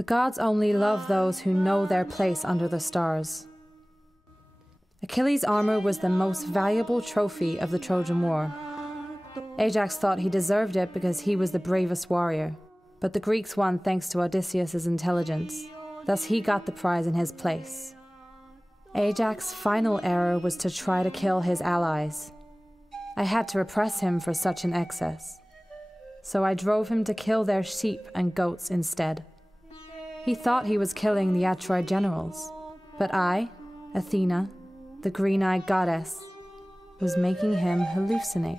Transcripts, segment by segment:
The gods only love those who know their place under the stars. Achilles' armor was the most valuable trophy of the Trojan War. Ajax thought he deserved it because he was the bravest warrior, but the Greeks won thanks to Odysseus' intelligence. Thus he got the prize in his place. Ajax's final error was to try to kill his allies. I had to repress him for such an excess. So I drove him to kill their sheep and goats instead. He thought he was killing the Atroid generals, but I, Athena, the green-eyed goddess, was making him hallucinate.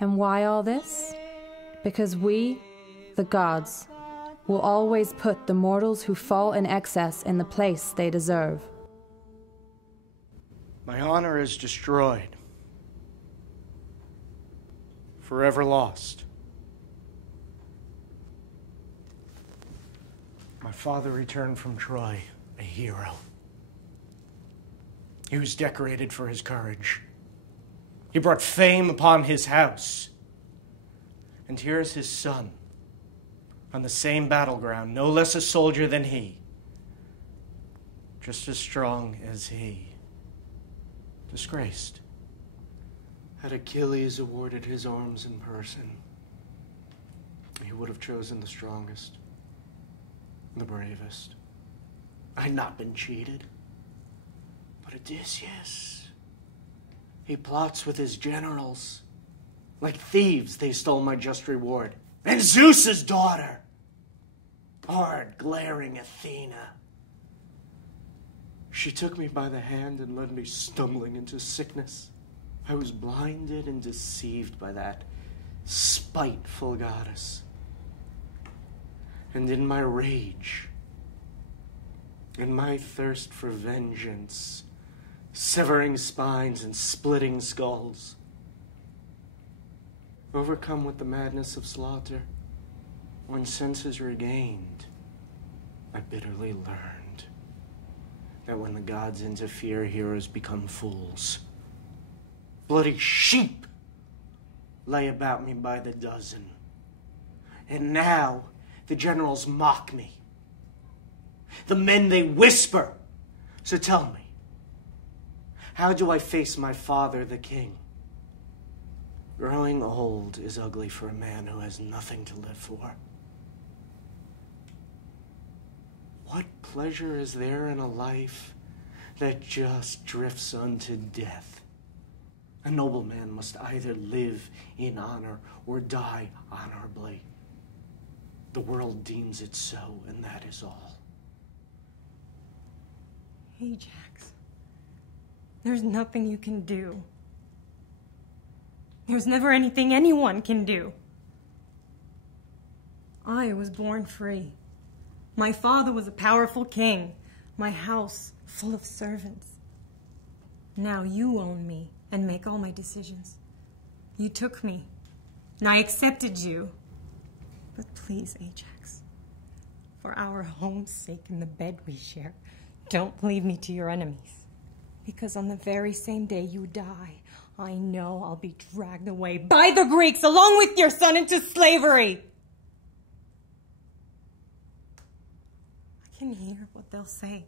And why all this? Because we, the gods, will always put the mortals who fall in excess in the place they deserve. My honor is destroyed. Forever lost. My father returned from Troy, a hero. He was decorated for his courage. He brought fame upon his house. And here is his son, on the same battleground, no less a soldier than he, just as strong as he, disgraced. Had Achilles awarded his arms in person, he would have chosen the strongest, the bravest. I'd not been cheated. But Odysseus, he plots with his generals. Like thieves, they stole my just reward. And Zeus's daughter, hard, glaring Athena. She took me by the hand and led me stumbling into sickness. I was blinded and deceived by that spiteful goddess. And in my rage, in my thirst for vengeance, severing spines and splitting skulls, overcome with the madness of slaughter, when senses regained, I bitterly learned that when the gods interfere, heroes become fools. Bloody sheep lay about me by the dozen. And now the generals mock me. The men, they whisper. So tell me, how do I face my father, the king? Growing old is ugly for a man who has nothing to live for. What pleasure is there in a life that just drifts unto death? A noble man must either live in honor or die honorably. The world deems it so, and that is all. Ajax, there's nothing you can do. There's never anything anyone can do. I was born free. My father was a powerful king. My house full of servants. Now you own me and make all my decisions. You took me, and I accepted you. But please, Ajax, for our home's sake and the bed we share, don't leave me to your enemies. Because on the very same day you die, I know I'll be dragged away by the Greeks along with your son into slavery. I can hear what they'll say.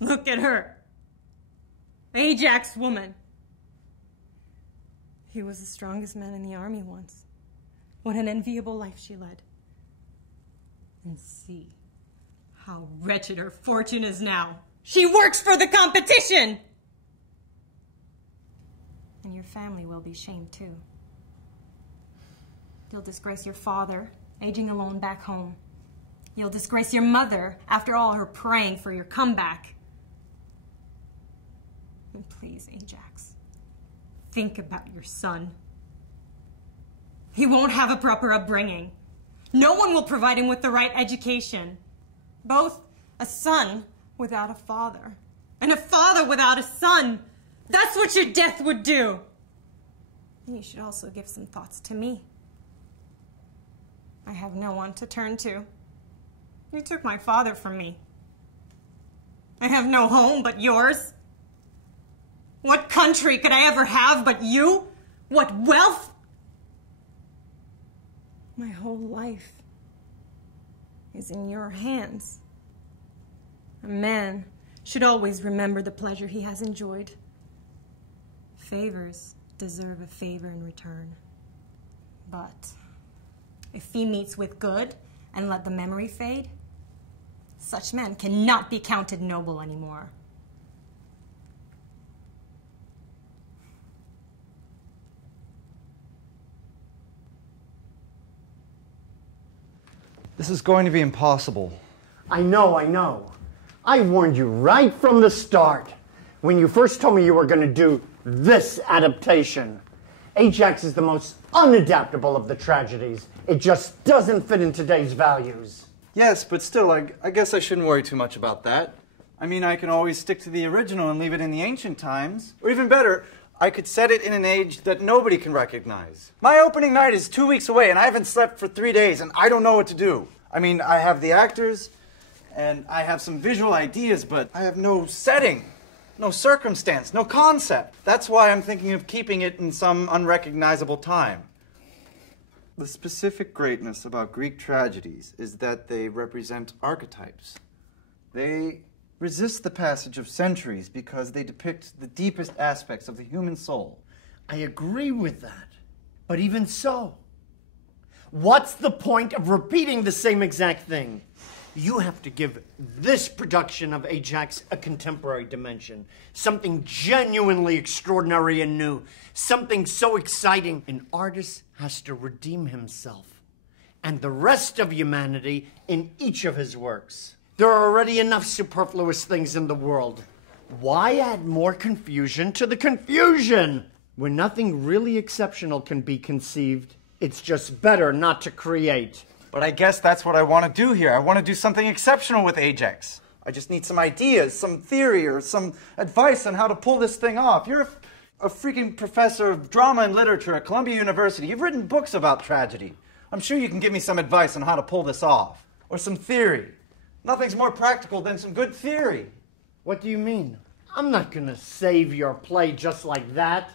Look at her. Ajax woman. He was the strongest man in the army once. What an enviable life she led. And see how wretched her fortune is now. She works for the competition! And your family will be shamed too. You'll disgrace your father, aging alone back home. You'll disgrace your mother after all her praying for your comeback. And please, Ajax, think about your son. He won't have a proper upbringing. No one will provide him with the right education. Both a son without a father and a father without a son. That's what your death would do. And you should also give some thoughts to me. I have no one to turn to. You took my father from me. I have no home but yours. What country could I ever have but you? What wealth? My whole life is in your hands. A man should always remember the pleasure he has enjoyed. Favors deserve a favor in return. But if he meets with good and let the memory fade, such men cannot be counted noble anymore. This is going to be impossible. I know. I warned you right from the start when you first told me you were going to do this adaptation. Ajax is the most unadaptable of the tragedies. It just doesn't fit in today's values. Yes, but still, I guess I shouldn't worry too much about that. I mean, I can always stick to the original and leave it in the ancient times. Or even better, I could set it in an age that nobody can recognize. My opening night is 2 weeks away, and I haven't slept for 3 days, and I don't know what to do. I mean, I have the actors, and I have some visual ideas, but I have no setting, no circumstance, no concept. That's why I'm thinking of keeping it in some unrecognizable time. The specific greatness about Greek tragedies is that they represent archetypes. They resist the passage of centuries because they depict the deepest aspects of the human soul. I agree with that. But even so, what's the point of repeating the same exact thing? You have to give this production of Ajax a contemporary dimension. Something genuinely extraordinary and new. Something so exciting. An artist has to redeem himself and the rest of humanity in each of his works. There are already enough superfluous things in the world. Why add more confusion to the confusion? When nothing really exceptional can be conceived, it's just better not to create. But I guess that's what I want to do here. I want to do something exceptional with Ajax. I just need some ideas, some theory, or some advice on how to pull this thing off. You're a freaking professor of drama and literature at Columbia University. You've written books about tragedy. I'm sure you can give me some advice on how to pull this off. Or some theory. Nothing's more practical than some good theory. What do you mean? I'm not going to save your play just like that.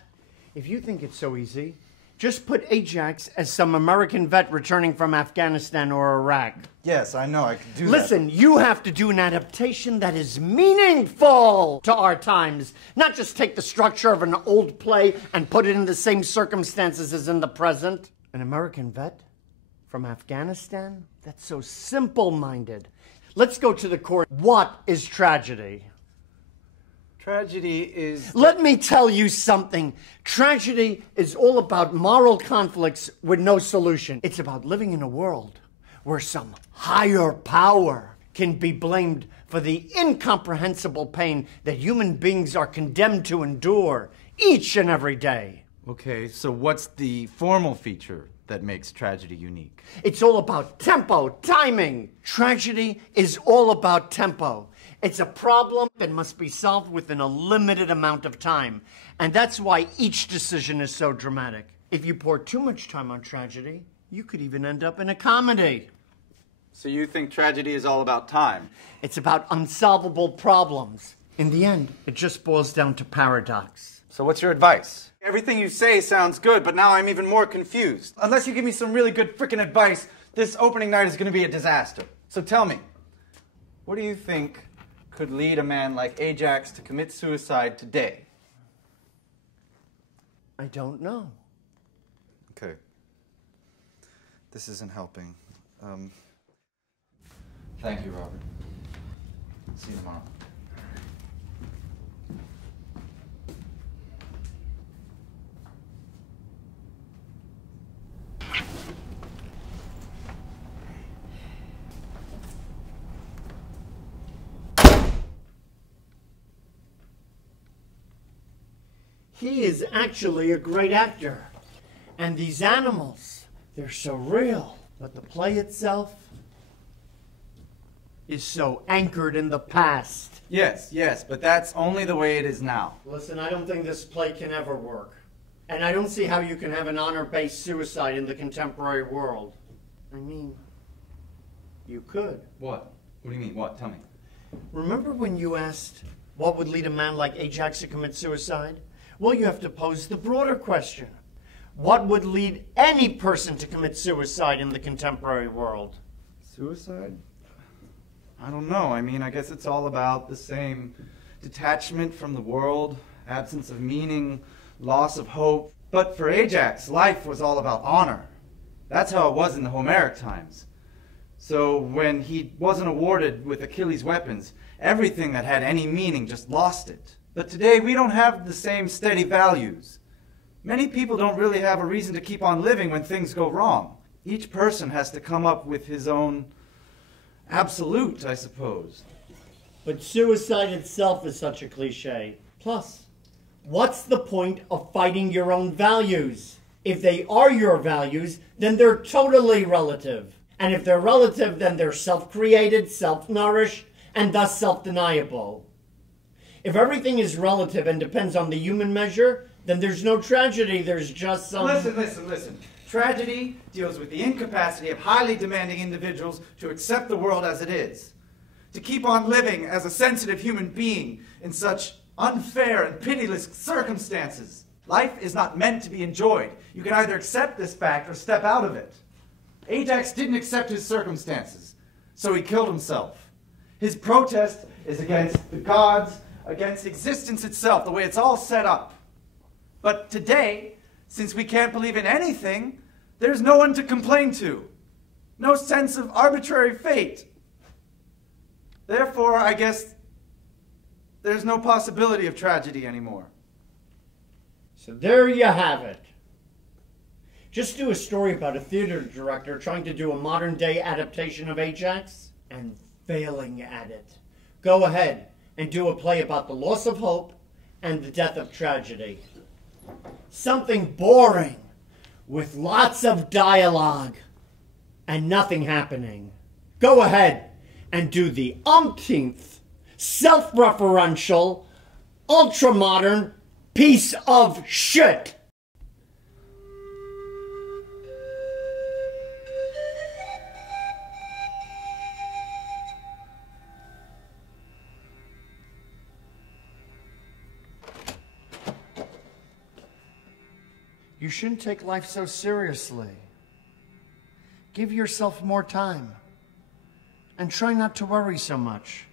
If you think it's so easy, just put Ajax as some American vet returning from Afghanistan or Iraq. Yes, I know, I can do that. Listen, you have to do an adaptation that is meaningful to our times. Not just take the structure of an old play and put it in the same circumstances as in the present. An American vet from Afghanistan? That's so simple-minded. Let's go to the core. What is tragedy? Tragedy is... Let me tell you something. Tragedy is all about moral conflicts with no solution. It's about living in a world where some higher power can be blamed for the incomprehensible pain that human beings are condemned to endure each and every day. Okay, so what's the formal feature that makes tragedy unique? It's all about tempo, timing. Tragedy is all about tempo. It's a problem that must be solved within a limited amount of time. And that's why each decision is so dramatic. If you pour too much time on tragedy, you could even end up in a comedy. So you think tragedy is all about time? It's about unsolvable problems. In the end, it just boils down to paradox. So what's your advice? Everything you say sounds good, but now I'm even more confused. Unless you give me some really good frickin' advice, this opening night is going to be a disaster. So tell me, what do you think could lead a man like Ajax to commit suicide today? I don't know. Okay. This isn't helping. Thank you, Robert. See you tomorrow. He is actually a great actor. And these animals, they're so real. But the play itself is so anchored in the past. Yes, but that's only the way it is now. Listen, I don't think this play can ever work. And I don't see how you can have an honor-based suicide in the contemporary world. I mean, you could. What? What do you mean? What? Tell me. Remember when you asked what would lead a man like Ajax to commit suicide? Well, you have to pose the broader question. What would lead any person to commit suicide in the contemporary world? Suicide? I don't know. I mean, I guess it's all about the same detachment from the world, absence of meaning, loss of hope. But for Ajax, life was all about honor. That's how it was in the Homeric times. So when he wasn't awarded with Achilles' weapons, everything that had any meaning just lost it. But today we don't have the same steady values. Many people don't really have a reason to keep on living when things go wrong. Each person has to come up with his own absolute, I suppose. But suicide itself is such a cliche. Plus, what's the point of fighting your own values? If they are your values, then they're totally relative. And if they're relative, then they're self-created, self-nourished, and thus self-deniable. If everything is relative and depends on the human measure, then there's no tragedy, there's just some... Listen. Tragedy deals with the incapacity of highly demanding individuals to accept the world as it is, to keep on living as a sensitive human being in such unfair and pitiless circumstances. Life is not meant to be enjoyed. You can either accept this fact or step out of it. Ajax didn't accept his circumstances, so he killed himself. His protest is against the gods, against existence itself, the way it's all set up. But today, since we can't believe in anything, there's no one to complain to. No sense of arbitrary fate. Therefore, I guess there's no possibility of tragedy anymore. So there you have it. Just do a story about a theater director trying to do a modern-day adaptation of Ajax and failing at it. Go ahead and do a play about the loss of hope and the death of tragedy. Something boring with lots of dialogue and nothing happening. Go ahead and do the umpteenth self-referential, ultra-modern piece of shit. You shouldn't take life so seriously. Give yourself more time. And try not to worry so much.